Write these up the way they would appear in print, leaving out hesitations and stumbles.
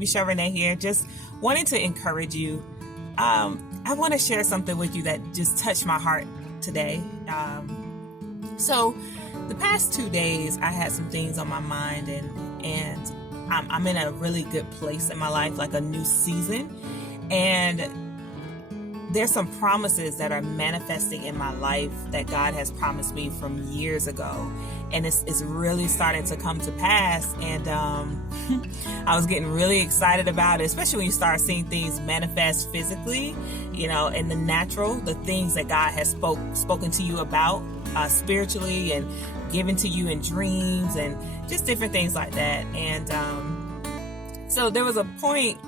Michelle Renee here, just wanting to encourage you. I want to share something with you that just touched my heart today. So the past 2 days, I had some things on my mind, and I'm in a really good place in my life, like a new season. And there's some promises that are manifesting in my life that God has promised me from years ago. And it's really starting to come to pass. And I was getting really excited about it, especially when you start seeing things manifest physically, in the natural, the things that God has spoken to you about spiritually and given to you in dreams and just different things like that. And so there was a point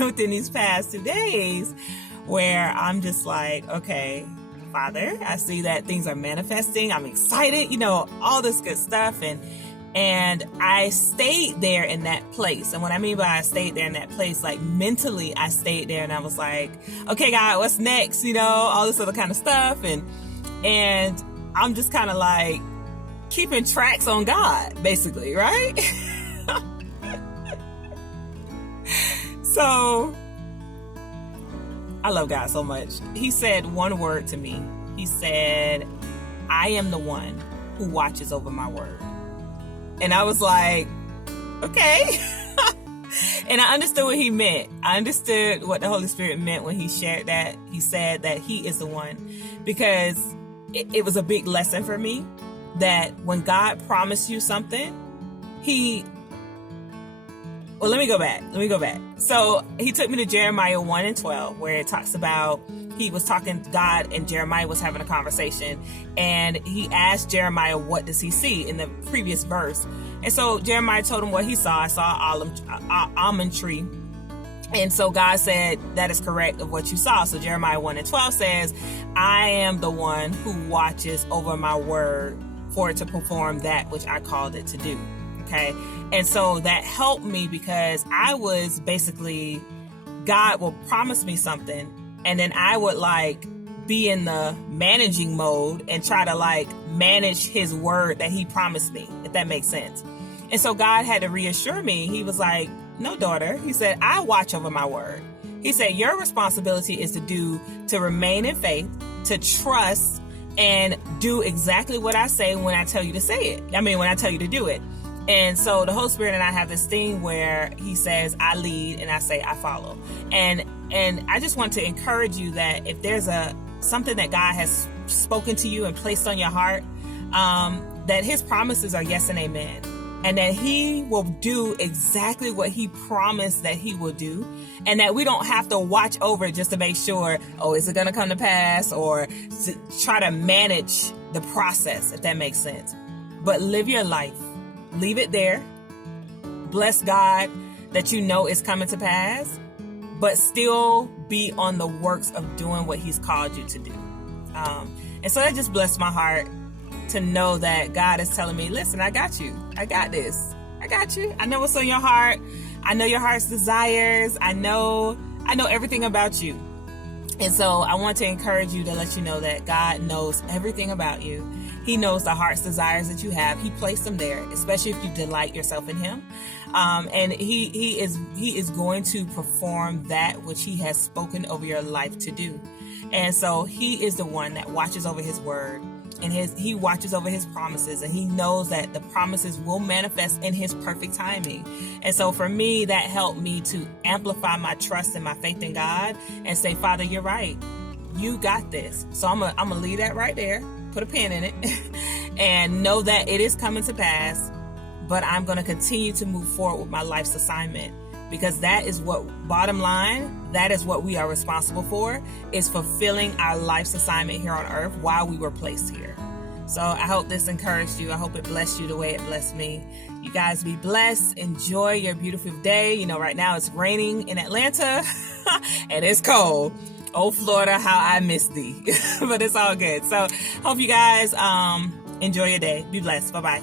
within these past 2 days where I'm just like, okay, Father, I see that things are manifesting. I'm excited, all this good stuff. And I stayed there in that place. And what I mean by I stayed there in that place, like mentally, I stayed there and I was like, okay, God, what's next? All this other kind of stuff. And I'm just kind of like keeping tracks on God, basically, right? So I love God so much. He said one word to me. He said, I am the one who watches over my word. And I was like, okay. And I understood what he meant. I understood what the Holy Spirit meant when he shared that. He said that he is the one, because it was a big lesson for me that when God promised you something, let me go back. So he took me to Jeremiah 1:12, where it talks about, God and Jeremiah was having a conversation, and he asked Jeremiah, what does he see in the previous verse? And so Jeremiah told him what he saw. I saw an almond tree. And so God said, that is correct of what you saw. So Jeremiah 1:12 says, I am the one who watches over my word for it to perform that which I called it to do. Okay. And so that helped me, because I was basically, God will promise me something, and then I would be in the managing mode and try to manage his word that he promised me, if that makes sense. And so God had to reassure me. He was like, no, daughter. He said, I watch over my word. He said, your responsibility is to remain in faith, to trust, and do exactly what I say when I tell you to say it. When I tell you to do it. And so the Holy Spirit and I have this thing where he says, I lead, and I say, I follow. And I just want to encourage you that if there's something that God has spoken to you and placed on your heart, that his promises are yes and amen. And that he will do exactly what he promised that he will do. And that we don't have to watch over it just to make sure, is it going to come to pass? Or to try to manage the process, if that makes sense. But live your life. Leave it there. Bless God that it's coming to pass, but still be on the works of doing what he's called you to do. And so that just blessed my heart to know that God is telling me, listen, I got you. I got this. I got you. I know what's on your heart. I know your heart's desires. I know everything about you. And so I want to encourage you to let you know that God knows everything about you. He knows the heart's desires that you have. He placed them there, especially if you delight yourself in him. And he is going to perform that which he has spoken over your life to do. And so he is the one that watches over his word, and he watches over his promises, and he knows that the promises will manifest in his perfect timing. And so for me, that helped me to amplify my trust and my faith in God and say, Father, you're right. You got this. So I'm gonna leave that right there, put a pin in it, and know that it is coming to pass. But I'm going to continue to move forward with my life's assignment, because that is bottom line, that is what we are responsible for, is fulfilling our life's assignment here on earth while we were placed here. So I hope this encouraged you. I hope it blessed you the way it blessed me. You guys be blessed. Enjoy your beautiful day. Right now it's raining in Atlanta and it's cold. Oh, Florida, how I miss thee. But it's all good. So hope you guys enjoy your day. Be blessed. Bye-bye.